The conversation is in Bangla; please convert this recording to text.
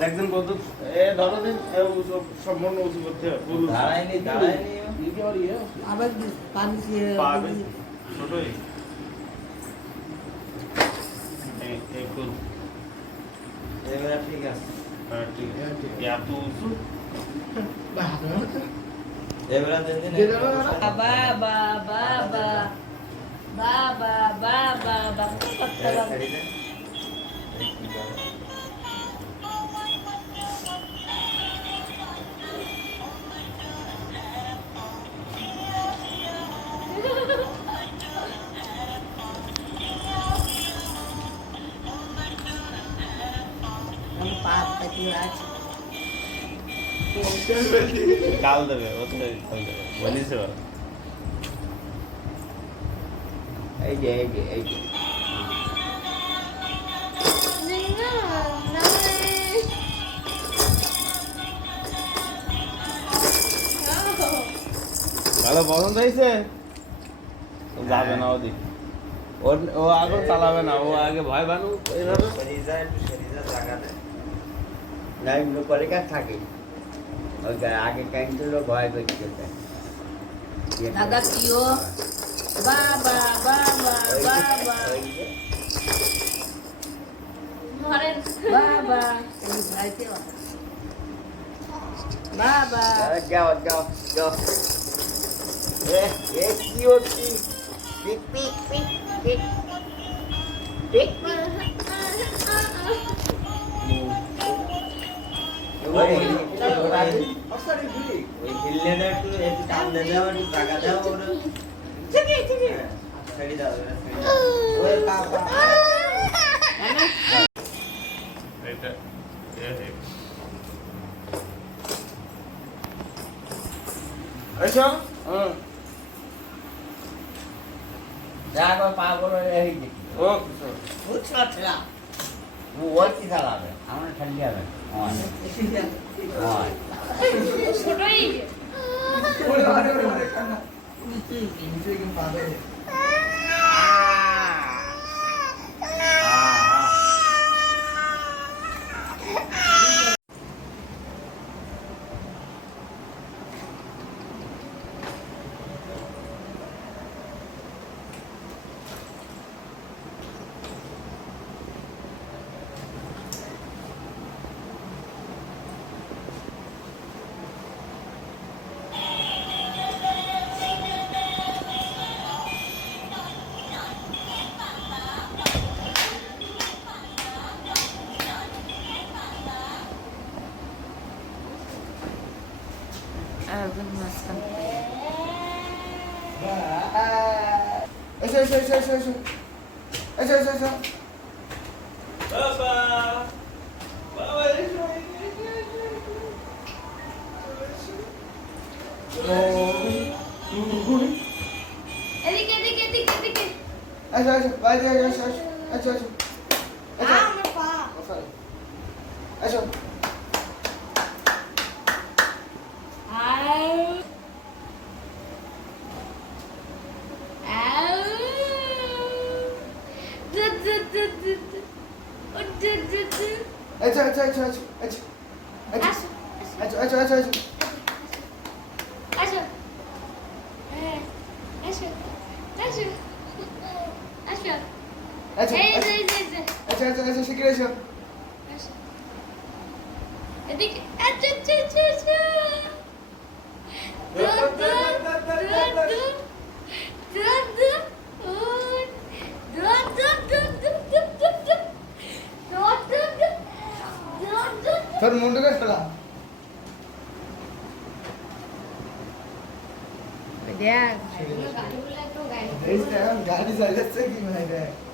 একজন বলতো ধরো দিন সম্পূর্ণ উঁচু করতে হবে দাঁড়ায়নি আবার পানি পাবে ছোটই এই ফুল এবারে ঠিক আছে ঠিক আছে এত উঁচু এবারে দিন বাবা বাবা বাবা বাবা বাবা কাল দেবে ওতে কাল দেবে বলিস এই যে ভালো পছন্দ হয়েছে যাবে না ওদিক ও আগে চালাবে না ও আগে ভয় বানু এইভাবে থাকে আগে ক্যান্টিনও ভয় করছে দাদা কিও বাবা বাবা বাবা বাবা এই ভাইতে বাবা যাও কি হচ্ছে পিক পিক পিক পিক পিক ওই হিললে একটু টান দাও একটু টাকা দাও ওরা ছেড়ে দাও ওই বাবা এটা আচ্ছা যাগো পাগল এই যে ও বুঝছা ছেলা ওই কি চালাবে আমরা ঠান্ডা যাবে ছোটই এদিকে এদিকে এদিকে এদিকে আমার পা আউ আউ এদিকে তোর মুন্ডুকে ফেলা দেখ গাড়িগুলো একটু গাড়ি গাড়ি চালাচ্ছে কি ভাই দেখ